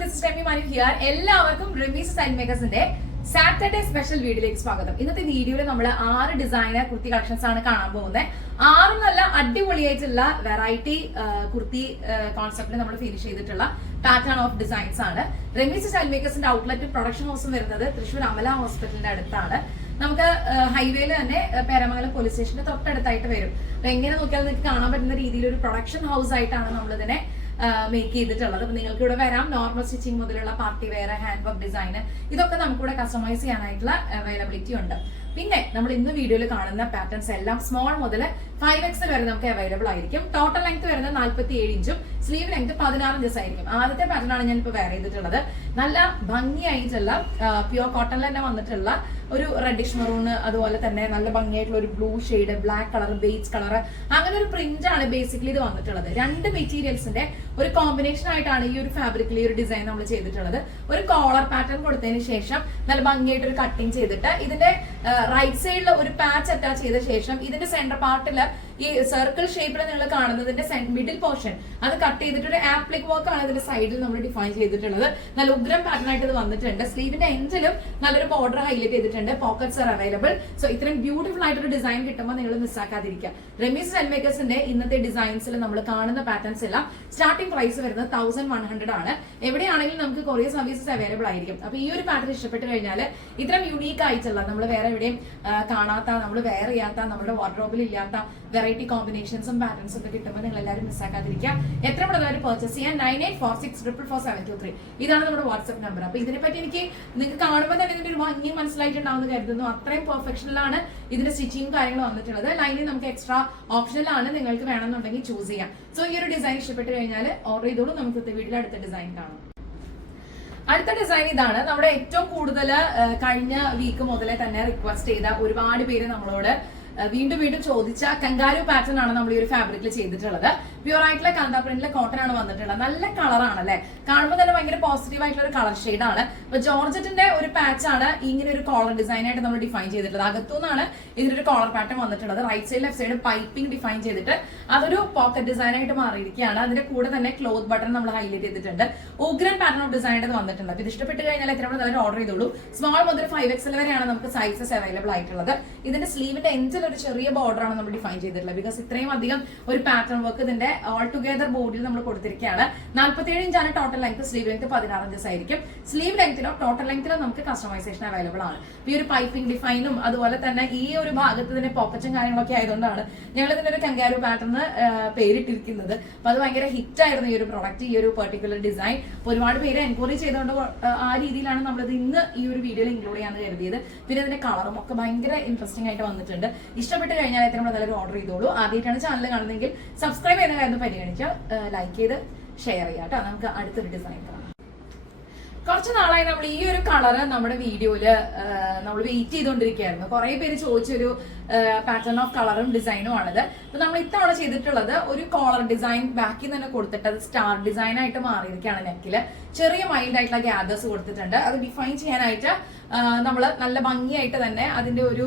This here എല്ലാവർക്കും റിമീസ് മേക്കേഴ്സിന്റെ Saturday special വീഡിയോയിലേക്ക് സ്വാഗതം. ഇന്നത്തെ വീഡിയോയിൽ നമ്മൾ ആറ് ഡിസൈനർ കുർത്തി കളക്ഷൻസ് ആണ് കാണാൻ പോകുന്നത് ആറും നല്ല അടിപൊളിയായിട്ടുള്ള വെറൈറ്റി കുർത്തി കോൺസെപ്റ്റിൽ നമ്മൾ ഫിനിഷ് ചെയ്തിട്ടുള്ള പാറ്റേൺ ഓഫ് ഡിസൈൻസ് ആണ്. റെമീസ് സ്റ്റൈൽ മേക്കേഴ്സിന്റെ ഔട്ട്ലെറ്റ് പ്രൊഡക്ഷൻ ഹൗസും വരുന്നത് തൃശ്ശൂർ അമല ഹോസ്പിറ്റലിന്റെ അടുത്താണ്. നമുക്ക് ഹൈവേയിൽ തന്നെ പേരമംഗലം പോലീസ് സ്റ്റേഷന്റെ തൊട്ടടുത്തായിട്ട് വരും. അപ്പൊ എങ്ങനെ നോക്കിയാൽ നിങ്ങൾക്ക് കാണാൻ പറ്റുന്ന രീതിയിൽ ഒരു പ്രൊഡക്ഷൻ ഹൗസ് ആയിട്ടാണ് നമ്മൾ ഇതിനെ മേക്ക് ചെയ്തിട്ടുള്ളത്. അപ്പൊ നിങ്ങൾക്ക് ഇവിടെ വരാം. നോർമൽ സ്റ്റിച്ചിങ് മുതലുള്ള party wear hand work design ഇതൊക്കെ നമുക്കിവിടെ കസ്റ്റമൈസ് ചെയ്യാനായിട്ടുള്ള അവൈലബിലിറ്റി ഉണ്ട്. പിന്നെ നമ്മൾ ഇന്ന് വീഡിയോയിൽ കാണുന്ന പാറ്റേൺസ് എല്ലാം സ്മോൾ മുതൽ ഫൈവ് എക്സ് വരെ നമുക്ക് അവൈലബിൾ ആയിരിക്കും. ടോട്ടൽ ലെങ്ത് വരുന്നത് നാല്പത്തി ഏഴ് ഇഞ്ചും സ്ലീവ് ലെങ്ത് പതിനാറ് ഇഞ്ചസ് ആയിരിക്കും. ആദ്യത്തെ പാറ്റേൺ ആണ് ഞാൻ ഇപ്പോൾ വെയർ ചെയ്തിട്ടുള്ളത്. നല്ല ഭംഗിയായിട്ടുള്ള പ്യുവർ കോട്ടണിൽ തന്നെ വന്നിട്ടുള്ള ഒരു റെഡിഷ് മറൂൺ അതുപോലെ തന്നെ നല്ല ഭംഗിയായിട്ടുള്ള ഒരു blue shade black colour base colour അങ്ങനെ ഒരു പ്രിന്റ് ആണ് ബേസിക്കലി ഇത് വന്നിട്ടുള്ളത്. രണ്ട് മെറ്റീരിയൽസിന്റെ ഒരു കോമ്പിനേഷൻ ആയിട്ടാണ് ഈ ഒരു ഫാബ്രിക്കിൽ ഈ ഒരു ഡിസൈൻ നമ്മൾ ചെയ്തിട്ടുള്ളത്. ഒരു കോളർ പാറ്റേൺ കൊടുത്തതിന് ശേഷം നല്ല ഭംഗിയായിട്ട് ഒരു കട്ടിങ് ചെയ്തിട്ട് ഇതിന്റെ റൈറ്റ് സൈഡിൽ ഒരു പാച്ച് അറ്റാച്ച് ചെയ്ത ശേഷം ഇതിന്റെ സെന്റർ പാർട്ടിൽ ഈ സർക്കിൾ ഷേപ്പിൽ നിങ്ങൾ കാണുന്നതിന്റെ മിഡിൽ പോർഷൻ അത് കട്ട് ചെയ്തിട്ട് ഒരു ആപ്ലിക് വർക്ക് ആണ് ഇതിന്റെ സൈഡിൽ നമ്മൾ ഡിഫൈൻ ചെയ്തിട്ടുള്ളത്. നല്ല ഉഗ്രം പാറ്റേൺ ആയിട്ട് ഇത് വന്നിട്ടുണ്ട്. സ്ലീവിന്റെ എൻഡിലും നല്ലൊരു ബോർഡർ ഹൈലൈറ്റ് ചെയ്തിട്ടുണ്ട്. പോക്കറ്റ്സ് ആർ അവൈലബിൾ സോ ഇത്രയും ബ്യൂട്ടിഫുൾ ആയിട്ടൊരു ഡിസൈൻ കിട്ടുമ്പോൾ നിങ്ങൾ മിസ്സാക്കാതിരിക്കുക റെമീസ് ടെൽമേക്കേഴ്സിന്റെ ഇന്നത്തെ ഡിസൈൻസിൽ നമ്മൾ കാണുന്ന പാറ്റേൺസ് എല്ലാം സ്റ്റാർട്ടിംഗ് പ്രൈസ് വരുന്നത് തൗസൻഡ് വൺ ഹൺഡ്രഡ് ആണ്. എവിടെയാണെങ്കിലും നമുക്ക് കൊറിയർ സർവീസസ് അവൈലബിൾ ആയിരിക്കും. അപ്പൊ ഈ ഒരു പാറ്റേൺ ഇഷ്ടപ്പെട്ട് കഴിഞ്ഞാൽ ഇത്രയും യുണീക്ക് ആയിട്ടുള്ള നമ്മൾ വേറെ എവിടെയും കാണാത്ത നമ്മൾ വെയർ ചെയ്യാത്ത നമ്മുടെ വാർഡ്രോബിൽ ഇല്ലാത്ത വെറൈറ്റി കോമ്പിനേഷൻസും പാറ്റേൺസും ഒക്കെ കിട്ടുമ്പോൾ നിങ്ങൾ എല്ലാവരും മിസ്സാക്കാതിരിക്കുക എത്ര പെട്ടെന്ന് പർച്ചേസ് ചെയ്യാൻ nine eight four six triple four seven two three ഇതാണ് നമ്മുടെ വാട്സ്ആപ്പ് നമ്പർ അപ്പൊ ഇതിനെപ്പറ്റി എനിക്ക് നിങ്ങൾക്ക് കാണുമ്പോൾ തന്നെ ഇതിന്റെ ഒരു ഭംഗി മനസ്സിലായിട്ടുണ്ടാവുമെന്ന് കരുതുന്നു. അത്രയും പെർഫെക്ഷനിലാണ് ഇതിന്റെ സ്റ്റിച്ചിങ് കാര്യങ്ങളും വന്നിട്ടുള്ളത്. ലൈനിൽ നമുക്ക് എക്സ്ട്രാ ഓപ്ഷനിലാണ് നിങ്ങൾക്ക് വേണമെന്നുണ്ടെങ്കിൽ ചൂസ് ചെയ്യാം. സോ ഈ ഒരു ഡിസൈൻ ഇഷ്ടപ്പെട്ട് കഴിഞ്ഞാൽ ഓർഡർ ചെയ്തോളൂ. നമുക്ക് വീട്ടിൽ അടുത്ത ഡിസൈൻ കാണാം. അടുത്ത ഡിസൈൻ ഇതാണ്. നമ്മുടെ ഏറ്റവും കൂടുതൽ കഴിഞ്ഞ വീക്ക് മുതലേ തന്നെ റിക്വസ്റ്റ് ചെയ്ത ഒരുപാട് പേര് നമ്മളോട് വീണ്ടും വീണ്ടും ചോദിച്ച കങ്കാരു പാറ്റേൺ ആണ് നമ്മൾ ഈ ഒരു ഫാബ്രിക്കിൽ ചെയ്തിട്ടുള്ളത്. പ്യൂർ ആയിട്ടുള്ള കാന്താ പ്രിന്റിലെ കോട്ടൺ ആണ് വന്നിട്ടുള്ളത്. നല്ല കളറാണ് അല്ലെ കാണുമ്പോൾ തന്നെ ഭയങ്കര പോസിറ്റീവ് ആയിട്ടുള്ള ഒരു കളർ ഷെയ്ഡ് ആണ്. അപ്പൊ ജോർജറ്റിന്റെ ഒരു പാച്ച് ആണ് ഇങ്ങനെ ഒരു കോളർ ഡിസൈൻ ആയിട്ട് നമ്മൾ ഡിഫൈൻ ചെയ്തിട്ടുള്ളത്. അകത്തുനിന്നാണ് ഇതിനൊരു കോളർ പാറ്റേൺ വന്നിട്ടുള്ളത്. Right side left side piping define ചെയ്തിട്ട് അതൊരു പോക്കറ്റ് ഡിസൈൻ ആയിട്ട് മാറിയിരിക്കുകയാണ്. അതിന്റെ കൂടെ തന്നെ ക്ലോത്ത് ബട്ടൺ നമ്മൾ ഹൈലൈറ്റ് ചെയ്തിട്ടുണ്ട്. ഉഗ്രൻ പാറ്റേൺ ഓഫ് ഡിസൈൻ ആയിട്ട് വന്നിട്ടുണ്ട് അപ്പൊ ഇത് ഇഷ്ടപ്പെട്ട് കഴിഞ്ഞാൽ എത്ര നല്ല ഓർഡർ ചെയ്തോളൂ. സ്മോൾ മുതൽ ഫൈവ് എക്സൽ വരെയാണ് നമുക്ക് സൈസസ് അവൈലബിൾ ആയിട്ടുള്ളത്. ഇതിന്റെ സ്ലീവിന്റെ എൻഡിൽ ഒരു ചെറിയ ബോർഡർ ആണ് നമ്മൾ ഡിഫൈൻ ചെയ്തിട്ടുള്ളത്. ബിക്കോസ് ഇത്രയും അധികം ഒരു പാറ്റേൺ വർക്ക് ഇതിന്റെ ഓൾ ടുഗദർ ബോർഡിൽ നമ്മൾ കൊടുത്തിരിക്കുകയാണ് നാല്പത്തിയേഴ് ഇഞ്ചാണ് ടോട്ടൽ ലെങ്ത് സ്ലീവ് ലെങ്ത് പതിനാറ് ഇഞ്ചസ് ആയിരിക്കും. സ്ലീവ് ലെങ്ത്തിലോ ടോട്ടൽ ലെങ്ത്തിലോ നമുക്ക് കസ്റ്റമൈസേഷൻ അവൈലബിൾ ആണ്. ഈ ഒരു പൈപ്പിംഗ് ഡിഫൈനും അതുപോലെ തന്നെ ഈ ഒരു ഭാഗത്ത് തന്നെ പോക്കറ്റും കാര്യങ്ങളൊക്കെ ആയതുകൊണ്ടാണ് ഞങ്ങൾ ഇതിന്റെ ഒരു കങ്കാരു പാറ്റേൺ പേരിട്ടിരിക്കുന്നത്. അപ്പൊ അത് ഭയങ്കര ഹിറ്റ് ആയിരുന്നു ഈ ഒരു പ്രൊഡക്റ്റ് ഈ ഒരു പെർട്ടിക്കുലർ ഡിസൈൻ ഒരുപാട് പേര് എൻക്വയറി ചെയ്തുകൊണ്ട് ആ, രീതിയിലാണ് നമ്മളിത് ഇന്ന് ഈ ഒരു വീഡിയോയിൽ ഇൻക്ലൂഡ് ചെയ്യാന്ന് കരുതിയത്. പിന്നെ ഇതിന്റെ കളറും ഒക്കെ ഭയങ്കര ഇൻട്രസ്റ്റിംഗ് ആയിട്ട് വന്നിട്ടുണ്ട്. ഇഷ്ടപ്പെട്ട് കഴിഞ്ഞാൽ എത്ര നല്ലൊരു ഓർഡർ ചെയ്തോളൂ. ആദ്യമായിട്ടാണ് ചാനൽ കാണുന്നതെങ്കിൽ സബ്സ്ക്രൈബ് ചെയ്യുന്ന കാര്യം പരിഗണിക്കുക. ലൈക്ക് ചെയ്ത് ഷെയർ ചെയ്യാം കേട്ടോ. നമുക്ക് അടുത്തൊരു ഡിസൈൻ കാണാം. കുറച്ച് നാളായി നമ്മൾ ഈ ഒരു കളറ് നമ്മുടെ വീഡിയോയിൽ നമ്മൾ വെയിറ്റ് ചെയ്തുകൊണ്ടിരിക്കുകയായിരുന്നു. കുറെ പേര് ചോദിച്ചൊരു പാറ്റേൺ ഓഫ് കളറും ഡിസൈനും ആണിത്. അപ്പൊ നമ്മൾ ഇത്തവണ ചെയ്തിട്ടുള്ളത് ഒരു കോളർ ഡിസൈൻ ബാക്കിൽ തന്നെ കൊടുത്തിട്ട് അത് സ്റ്റാർ ഡിസൈൻ ആയിട്ട് മാറിയിരിക്കുകയാണ് നെക്കിൽ. ചെറിയ മൈൽഡ് ആയിട്ടുള്ള ഗ്യാദേഴ്സ് കൊടുത്തിട്ടുണ്ട്. അത് ഡിഫൈൻ ചെയ്യാനായിട്ട് നമ്മൾ നല്ല ഭംഗിയായിട്ട് തന്നെ അതിന്റെ ഒരു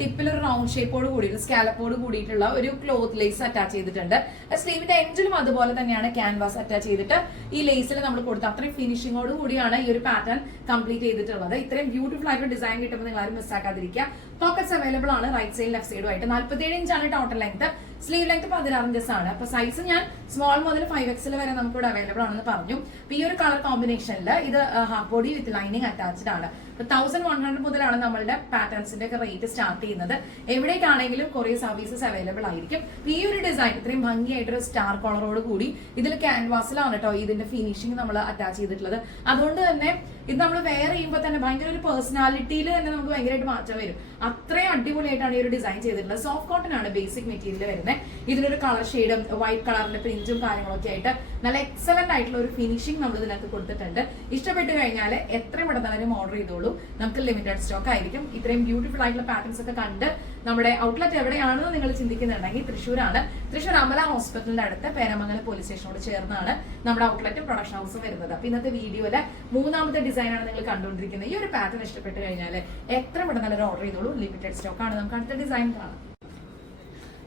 ടിപ്പിൽ ഒരു റൗണ്ട് ഷേപ്പോട് കൂടിയിട്ട് സ്കാലപ്പോട് കൂടിയിട്ടുള്ള ഒരു ക്ലോത്ത് ലേസ് അറ്റാച്ച് ചെയ്തിട്ടുണ്ട്. സ്ലീവിന്റെ എൻഡിലും അതുപോലെ തന്നെയാണ് ക്യാൻവാസ് അറ്റാച്ച് ചെയ്തിട്ട് ഈ ലേസിൽ നമ്മൾ കൊടുത്ത അത്രയും ഫിനിഷിങ്ങോട് കൂടിയാണ് ഈ ഒരു പാറ്റേൺ കംപ്ലീറ്റ് ചെയ്തിട്ടുള്ളത്. ഇത്രയും ബ്യൂട്ടിഫുൾ ആയിട്ട് ഡിസൈൻ കിട്ടുമ്പോൾ നിങ്ങൾ ആരും മിസ്സാക്കാതിരിക്കുക പോക്കറ്റ്സ് അവൈലബിൾ ആണ് റൈറ്റ് സൈഡ് ലെഫ്റ്റ് സൈഡും ആയിട്ട് നാല്പത്തിയേഴ് ഇഞ്ചാണ് ടോട്ടൽ ലെങ്ത് സ്ലീവ് ലെങ്ത് പതിനാറ് ഇഞ്ചസ് ആണ്. അപ്പൊ സൈസ് ഞാൻ സ്മോൾ മുതൽ ഫൈവ് എക്സിൽ വരെ നമുക്ക് ഇവിടെ അവൈലബിൾ ആണെന്ന് പറഞ്ഞു. ഈ ഒരു കളർ കോമ്പിനേഷനിൽ ഇത് half body with lining attached ആണ്. തൗസൻഡ് വൺ ഹൺഡ്രഡ് മുതലാണ് നമ്മളുടെ പാറ്റേൺസിന്റെ ഒക്കെ റേറ്റ് സ്റ്റാർട്ട് ചെയ്യുന്നത്. എവിടേക്കാണെങ്കിലും കുറേ സർവീസസ് അവൈലബിൾ ആയിരിക്കും. ഈ ഒരു ഡിസൈൻ ഇത്രയും ഭംഗിയായിട്ടൊരു സ്റ്റാർ കോളറോട് കൂടി ഇതിൽ ക്യാൻവാസിലാണ് കേട്ടോ ഇതിന്റെ ഫിനിഷിംഗ് നമ്മൾ അറ്റാച്ച് ചെയ്തിട്ടുള്ളത്. അതുകൊണ്ട് തന്നെ ഇത് നമ്മൾ വെയർ ചെയ്യുമ്പോൾ തന്നെ ഭയങ്കര ഒരു പേഴ്സണാലിറ്റിയിൽ തന്നെ നമുക്ക് ഭയങ്കരമായിട്ട് മാറ്റം വരും. അത്രയും അടിപൊളിയായിട്ടാണ് ഈ ഒരു ഡിസൈൻ ചെയ്തിട്ടുള്ളത്. സോഫ്റ്റ് കോട്ടൺ ആണ് ബേസിക് മെറ്റീരിയൽ വരുന്നത്. ഇതിനൊരു കളർ ഷെയ്ഡും വൈറ്റ് കളറിന്റെ പ്രിന്റും കാര്യങ്ങളൊക്കെ ആയിട്ട് നല്ല എക്സലന്റ് ആയിട്ടുള്ള ഒരു ഫിനിഷിംഗ് നമ്മൾ ഇതിനകത്ത് കൊടുത്തിട്ടുണ്ട്. ഇഷ്ടപ്പെട്ടു കഴിഞ്ഞാൽ എത്ര പെട്ടെന്ന് ഓർഡർ ചെയ്തോളൂ. നമുക്ക് ലിമിറ്റഡ് സ്റ്റോക്ക് ആയിരിക്കും. ഇത്രയും ബ്യൂട്ടിഫുൾ ആയിട്ടുള്ള പാറ്റേൺസ് ഒക്കെ കണ്ട് നമ്മുടെ ഔട്ട്ലെറ്റ് എവിടെയാണെന്ന് നിങ്ങൾ ചിന്തിക്കുന്നുണ്ടെങ്കിൽ തൃശ്ശൂരാണ്. തൃശ്ശൂർ അമല ഹോസ്പിറ്റലിന്റെ അടുത്ത് പേരമംഗലം പോലീസ് സ്റ്റേഷനോട് ചേർന്നാണ് നമ്മുടെ ഔട്ട്ലെറ്റും പ്രൊഡക്ഷൻ ഹൗസും വരുന്നത്. അപ്പൊ ഇന്നത്തെ വീഡിയോയിലെ മൂന്നാമത്തെ ഡിസൈനാണ് നിങ്ങൾ കണ്ടുകൊണ്ടിരിക്കുന്നത്. ഈ ഒരു പാറ്റേൺ ഇഷ്ടപ്പെട്ട് കഴിഞ്ഞാൽ എത്ര പെട്ടെന്ന് ഓർഡർ ചെയ്തോളൂ. ലിമിറ്റഡ് സ്റ്റോക്ക് ആണ് നമുക്ക് അടുത്ത ഡിസൈൻ കാണാം.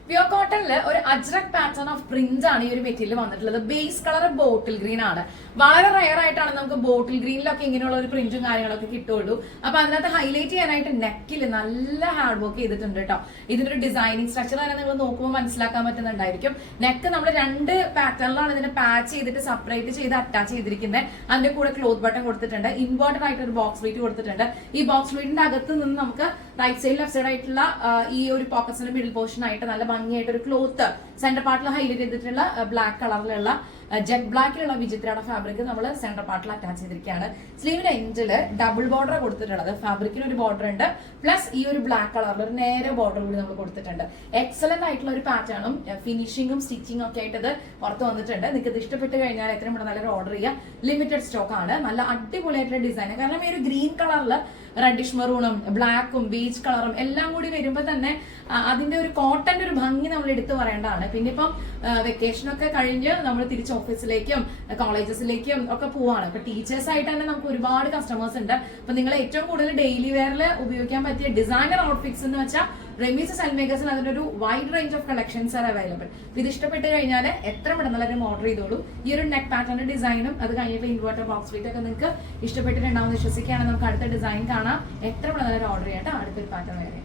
പ്യൂർ കോട്ടണിൽ ഒരു അജ്രക് പാറ്റേൺ ഓഫ് പ്രിന്റ് ആണ് ഈ ഒരു മെറ്റീരിയൽ വന്നിട്ടുള്ളത്. ബേസ് കളർ ബോട്ടിൽ ഗ്രീൻ ആണ്. വളരെ റയർ ആയിട്ടാണ് നമുക്ക് ബോട്ടിൽ ഗ്രീനിലൊക്കെ ഇങ്ങനെയുള്ള ഒരു പ്രിന്റും കാര്യങ്ങളൊക്കെ കിട്ടുള്ളൂ അപ്പൊ അതിനകത്ത് ഹൈലൈറ്റ് ചെയ്യാനായിട്ട് നെക്കിൽ നല്ല ഹാർഡ് വർക്ക് ചെയ്തിട്ടുണ്ട് കേട്ടോ ഇതിന്റെ ഒരു ഡിസൈനിങ് സ്ട്രക്ചർ തന്നെ നിങ്ങൾ നോക്കുമ്പോൾ മനസ്സിലാക്കാൻ പറ്റുന്നുണ്ടായിരിക്കും. നെക്ക് നമ്മൾ രണ്ട് പാറ്റേണിലാണ് ഇതിനെ പാച്ച് ചെയ്തിട്ട് സെപ്പറേറ്റ് ചെയ്ത് അറ്റാച്ച് ചെയ്തിരിക്കുന്നത് അതിന്റെ കൂടെ ക്ലോത്ത് ബട്ടൺ കൊടുത്തിട്ടുണ്ട്. ഇമ്പോർട്ടന്റ് ആയിട്ട് ഒരു ബോക്സ് വെയിറ്റ് കൊടുത്തിട്ടുണ്ട്. ഈ ബോക്സ് വെയിറ്റിന്റെ അകത്ത് നിന്ന് നമുക്ക് റൈറ്റ് സൈഡ് ലെഫ്റ്റ് സൈഡ് ആയിട്ടുള്ള ഈ ഒരു പോക്കറ്റ്സിന്റെ മിഡിൽ പോർഷൻ ആയിട്ട് നല്ല ഭംഗിയായിട്ട് ഒരു ക്ലോത്ത് സെന്റർ പാർട്ടിൽ ഹൈലൈറ്റ് ചെയ്തിട്ടുള്ള ബ്ലാക്ക് കളറിലുള്ള ജെറ്റ് ബ്ലാക്കിലുള്ള വിചിത്രയുടെ ഫാബ്രിക് നമ്മൾ സെന്റർ പാർട്ടിൽ അറ്റാച്ച് ചെയ്തിരിക്കുകയാണ്. സ്ലീവിന്റെ എൻഡിൽ ഡബിൾ ബോർഡർ കൊടുത്തിട്ടുള്ളത്. ഫാബ്രിക്കിന് ഒരു ബോർഡർ ഉണ്ട്. പ്ലസ് ഈ ഒരു ബ്ലാക്ക് കളറിൽ ഒരു നേരെ ബോർഡർ കൂടി നമ്മൾ കൊടുത്തിട്ടുണ്ട്. എക്സലന്റ് ആയിട്ടുള്ള ഒരു പാറ്റേണും ഫിനിഷിംഗും സ്റ്റിച്ചിങ്ങും ഒക്കെ ആയിട്ട് ഇത് പുറത്ത് വന്നിട്ടുണ്ട്. നിങ്ങൾക്ക് ഇത് ഇഷ്ടപ്പെട്ട് കഴിഞ്ഞാൽ എത്രയും പെട്ടെന്ന് നല്ലൊരു ഓർഡർ ചെയ്യുക ലിമിറ്റഡ് സ്റ്റോക്ക് ആണ്. നല്ല അടിപൊളിയായിട്ടുള്ള ഡിസൈൻ കാരണം ഈ ഒരു ഗ്രീൻ കളറിൽ റെഡിഷ് മെറൂണും ബ്ലാക്കും ബീച്ച് കളറും എല്ലാം കൂടി വരുമ്പോൾ തന്നെ അതിന്റെ ഒരു കോട്ടന്റെ ഒരു ഭംഗി നമ്മൾ എടുത്തു പറയേണ്ടതാണ്. പിന്നെ ഇപ്പം വെക്കേഷൻ ഒക്കെ കഴിഞ്ഞ് നമ്മൾ തിരിച്ച് ഓഫീസിലേക്കും കോളേജസിലേക്കും ഒക്കെ പോവാണ്. ഇപ്പൊ ടീച്ചേഴ്സ് ആയിട്ട് തന്നെ നമുക്ക് ഒരുപാട് കസ്റ്റമേഴ്സ് ഉണ്ട്. അപ്പൊ നിങ്ങൾ ഏറ്റവും കൂടുതൽ ഡെയിലി വെയറിൽ ഉപയോഗിക്കാൻ പറ്റിയ ഡിസൈനർ ഔട്ട്ഫിറ്റ്സ് എന്ന് വെച്ചാൽ റെമീസ് സെൽമേക്കേഴ്സിന് അതിന്റെ ഒരു wide range of collections are available ഇത് ഇഷ്ടപ്പെട്ട് കഴിഞ്ഞാൽ എത്ര പെട്ടെന്ന് ഓർഡർ ചെയ്തോളൂ. ഈ ഒരു നെക്ക് പാറ്റേണിന്റെ ഡിസൈനും അത് കഴിഞ്ഞപ്പോൾ ഇൻവേർട്ടർ ബോക്സ് ഫീറ്റ് ഒക്കെ നിങ്ങൾക്ക് ഇഷ്ടപ്പെട്ടിട്ടുണ്ടാവും വിശ്വസിക്കുകയാണെങ്കിൽ നമുക്ക് അടുത്ത ഡിസൈൻ കാണാം. എത്ര പെട്ടെന്ന് ഓർഡർ ചെയ്യട്ടെ അടുത്തൊരു പാറ്റേൺ വരെ.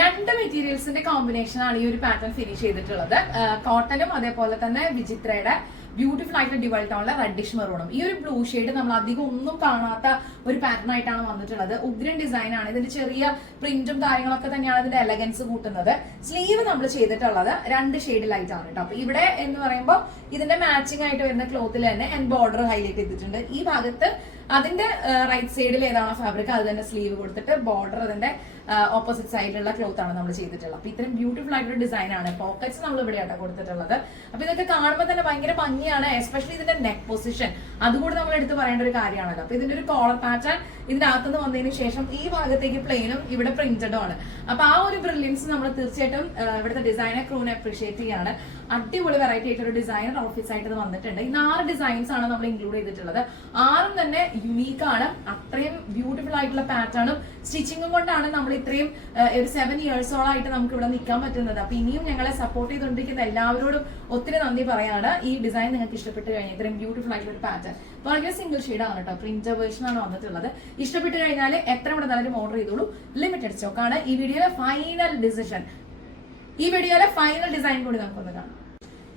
രണ്ട് മെറ്റീരിയൽസിന്റെ കോമ്പിനേഷൻ ആണ് ഈ ഒരു പാറ്റേൺ ഫിനിഷ് ചെയ്തിട്ടുള്ളത്. കോട്ടനും അതേപോലെ തന്നെ വിചിത്രയുടെ ബ്യൂട്ടിഫുൾ ആയിട്ടുള്ള ഡിവൈൽ ടോണിലെ റെഡിഷ് മെറൂണും ഈ ഒരു ബ്ലൂ ഷെയ്ഡ് നമ്മൾ അധികം ഒന്നും കാണാത്ത ഒരു പാറ്റേൺ ആയിട്ടാണ് വന്നിട്ടുള്ളത്. ഉഗ്രൻ ഡിസൈൻ ആണ്. ഇതിന്റെ ചെറിയ പ്രിന്റും കാര്യങ്ങളൊക്കെ തന്നെയാണ് ഇതിന്റെ എലഗൻസ് കൂട്ടുന്നത്. സ്ലീവ് നമ്മൾ ചെയ്തിട്ടുള്ളത് രണ്ട് ഷെയ്ഡിലായിട്ടാണ് കേട്ടോ അപ്പൊ ഇവിടെ എന്ന് പറയുമ്പോൾ ഇതിന്റെ മാച്ചിങ് ആയിട്ട് വരുന്ന ക്ലോത്തിൽ തന്നെ എൻ ബോർഡർ ഹൈലൈറ്റ് ചെയ്തിട്ടുണ്ട്. ഈ ഭാഗത്ത് അതിന്റെ റൈറ്റ് സൈഡിൽ ഏതാണോ ഫാബ്രിക് അത് തന്നെ സ്ലീവ് കൊടുത്തിട്ട് ബോർഡർ അതിന്റെ ഓപ്പോസിറ്റ് സൈഡിലുള്ള ക്ലോത്ത് ആണ് നമ്മൾ ചെയ്തിട്ടുള്ളത്. അപ്പൊ ഇത്രയും ബ്യൂട്ടിഫുൾ ആയിട്ടുള്ള ഡിസൈൻ ആണ്. പോക്കറ്റ്സ് നമ്മൾ ഇവിടെ ആട്ടോ കൊടുത്തിട്ടുള്ളത്. അപ്പൊ ഇതൊക്കെ കാണുമ്പോൾ തന്നെ ഭയങ്കര ഭംഗിയാണ് എസ്പെഷ്യലി ഇതിന്റെ നെക്ക് പൊസിഷൻ അതുകൂടി നമ്മൾ എടുത്ത് പറയേണ്ട ഒരു കാര്യമാണല്ലോ. അപ്പൊ ഇതിന്റെ ഒരു കോളർ പാറ്റേൺ ഇതിന്റെ അകത്തുനിന്ന് വന്നതിന് ശേഷം ഈ ഭാഗത്തേക്ക് പ്ലെയിനും ഇവിടെ പ്രിന്റഡും ആണ്. അപ്പൊ ആ ഒരു ബ്രില്യൻസ് നമ്മൾ തീർച്ചയായിട്ടും ഇവിടുത്തെ ഡിസൈനെ ക്രൂനെ അപ്രീഷിയേറ്റ് ചെയ്യാണ്. അടിപൊളി വെറൈറ്റി ആയിട്ടൊരു ഡിസൈനർ ഓഫീസ് ആയിട്ട് വന്നിട്ടുണ്ട്. ഇന്ന് ആറ് ഡിസൈൻസ് ആണ് നമ്മൾ ഇൻക്ലൂഡ് ചെയ്തിട്ടുള്ളത്. ആറും തന്നെ യുണീക്ക് ആണ്. അത്രയും ബ്യൂട്ടിഫുൾ ആയിട്ടുള്ള പാറ്റേണും സ്റ്റിച്ചിങ്ങും കൊണ്ടാണ് നമ്മൾ ഇത്രയും ഒരു സെവൻ ഇയേഴ്സോളായിട്ട് നമുക്ക് ഇവിടെ നിൽക്കാൻ പറ്റുന്നത്. അപ്പൊ ഇനിയും ഞങ്ങളെ സപ്പോർട്ട് ചെയ്തുകൊണ്ടിരിക്കുന്ന എല്ലാവരോടും ഒത്തിരി നന്ദി പറയാണ്. ഈ ഡിസൈൻ നിങ്ങൾക്ക് ഇഷ്ടപ്പെട്ട് കഴിഞ്ഞാൽ ഇത്രയും ബ്യൂട്ടിഫുൾ ആയിട്ടുള്ള ഒരു പാറ്റേൺ വളരെ സിംഗിൾ ഷെയ്ഡ് ആണ് കേട്ടോ. പ്രിന്റ് വേർഷൻ ആണ് വന്നിട്ടുള്ളത്. ഇഷ്ടപ്പെട്ട് കഴിഞ്ഞാൽ എത്ര ഇവിടെ നല്ലൊരു ഓർഡർ ചെയ്തോളൂ ലിമിറ്റഡ് സ്റ്റോക്കാണ് ഈ വീഡിയോയിലെ ഫൈനൽ ഡിസിഷൻ ഈ വീഡിയോയിലെ ഫൈനൽ ഡിസൈൻ കൂടി നമുക്കൊന്ന് കാണാം.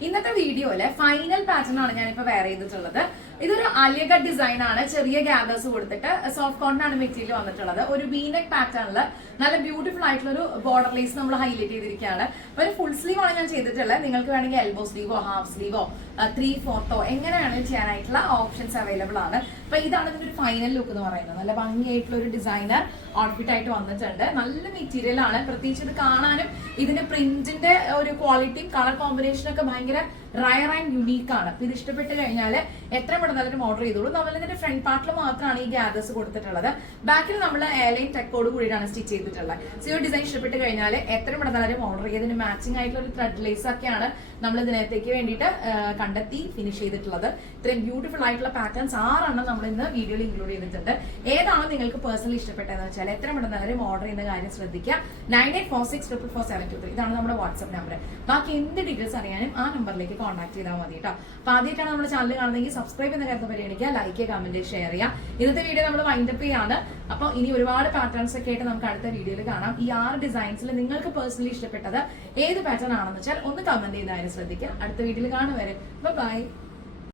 ഇന്നത്തെ വീഡിയോയിലെ ഫൈനൽ പാറ്റേൺ ആണ് ഞാനിപ്പോ വെയർ ചെയ്തിട്ടുള്ളത്. ഇതൊരു അലിയക ഡിസൈൻ ആണ്. ചെറിയ ഗ്യാദേഴ്സ് കൊടുത്തിട്ട് സോഫ്റ്റ് കോട്ടൺ ആണ് മെറ്റീരിയൽ വന്നിട്ടുള്ളത്. ഒരു വീനെക് പാറ്റേണിൽ നല്ല ബ്യൂട്ടിഫുൾ ആയിട്ടുള്ള ഒരു ബോർഡർ ലേസ് നമ്മൾ ഹൈലൈറ്റ് ചെയ്തിരിക്കുകയാണ് ഒരു ഫുൾ സ്ലീവ് ആണ് ഞാൻ ചെയ്തിട്ടുള്ളത്. നിങ്ങൾക്ക് വേണമെങ്കിൽ എൽബോ സ്ലീവോ ഹാഫ് സ്ലീവോ ത്രീ ഫോർത്തോ എങ്ങനെയാണ് ചെയ്യാനായിട്ടുള്ള ഓപ്ഷൻസ് അവൈലബിൾ ആണ്. അപ്പൊ ഇതാണ് ഇതിന്റെ ഒരു ഫൈനൽ ലുക്ക് എന്ന് പറയുന്നത്. നല്ല ഭംഗിയായിട്ടുള്ള ഒരു ഡിസൈനർ ഔട്ട്ഫിറ്റ് ആയിട്ട് വന്നിട്ടുണ്ട്. നല്ല മെറ്റീരിയൽ ആണ്. പ്രത്യേകിച്ച് ഇത് കാണാനും ഇതിന്റെ പ്രിന്റിന്റെ ഒരു ക്വാളിറ്റിയും കളർ കോമ്പിനേഷനും ഒക്കെ ഭയങ്കര റയർ ആൻഡ് യുണീക്ക് ആണ്. അപ്പൊ ഇത് ഇഷ്ടപ്പെട്ട് കഴിഞ്ഞാൽ എത്ര പെടുന്നാലും ഓർഡർ ചെയ്തോളൂ. നമ്മൾ ഇതിന്റെ ഫ്രണ്ട് പാർട്ടിൽ മാത്രമാണ് ഈ ഗ്യാദേഴ്സ് കൊടുത്തിട്ടുള്ളത്. ബാക്കിൽ നമ്മൾ എയർലൈൻ ടെക്കോട് കൂടിയാണ് സ്റ്റിച്ച് ചെയ്തിട്ടുള്ളത്. സോ ഈ ഡിസൈൻ ഇഷ്ടപ്പെട്ട് കഴിഞ്ഞാൽ എത്ര പെടുന്നാലും ഓർഡർ ചെയ്തതിന് മാച്ചിങ് ആയിട്ടുള്ള ഒരു ത്രെഡ് ലേസ് ഒക്കെയാണ് നമ്മൾ ഇതിനകത്തേക്ക് വേണ്ടിയിട്ട് കണ്ടെത്തി ഫിനിഷ് ചെയ്തിട്ടുള്ളത്. ഇത്രയും ബ്യൂട്ടിഫുൾ ആയിട്ടുള്ള പാറ്റേൺസ് ആറെണ്ണം നമ്മൾ ഇന്ന് വീഡിയോയിൽ ഇൻക്ലൂഡ് ചെയ്തിട്ടുണ്ട്. ഏതാണ് നിങ്ങൾക്ക് പേഴ്സണലി ഇഷ്ടപ്പെട്ടതെന്ന് വെച്ചാൽ എത്ര പെട്ടെന്ന് ഓർഡർ ചെയ്യുന്ന കാര്യം ശ്രദ്ധിക്കുക. Nine eight four six triple four seven two three ഇതാണ് നമ്മുടെ വാട്സ്ആപ്പ് നമ്പർ ബാക്കി എന്ത് ഡീറ്റെയിൽസ് അറിയാനും ആ നമ്പറിലേക്ക് കോൺടാക്ട് ചെയ്താൽ മതി കേട്ടോ അപ്പൊ ആദ്യമായിട്ടാണ് നമ്മുടെ ചാനൽ കാണുന്നതെങ്കിൽ സബ്സ്ക്രൈബ് എന്ന കാര്യത്തിൽ പരിഗണിക്കുക ലൈക്ക് കമന്റ് ഷെയർ ചെയ്യുക ഇന്നത്തെ വീഡിയോ നമ്മൾ വൈൻഡപ്പ് ചെയ്യാണ്. അപ്പോൾ ഇനി ഒരുപാട് പാറ്റേൺസ് ഒക്കെ ആയിട്ട് നമുക്ക് അടുത്ത വീഡിയോയിൽ കാണാം. ഈ ആറ് ഡിസൈൻസിൽ നിങ്ങൾക്ക് പേഴ്സണലി ഇഷ്ടപ്പെട്ടത് ഏത് പാറ്റേൺ ആണെന്ന് വെച്ചാൽ ഒന്ന് കമന്റ് ചെയ്താലും ശ്രദ്ധിക്കുക അടുത്ത വീഡിയോയിൽ കാണുവരെ ബൈ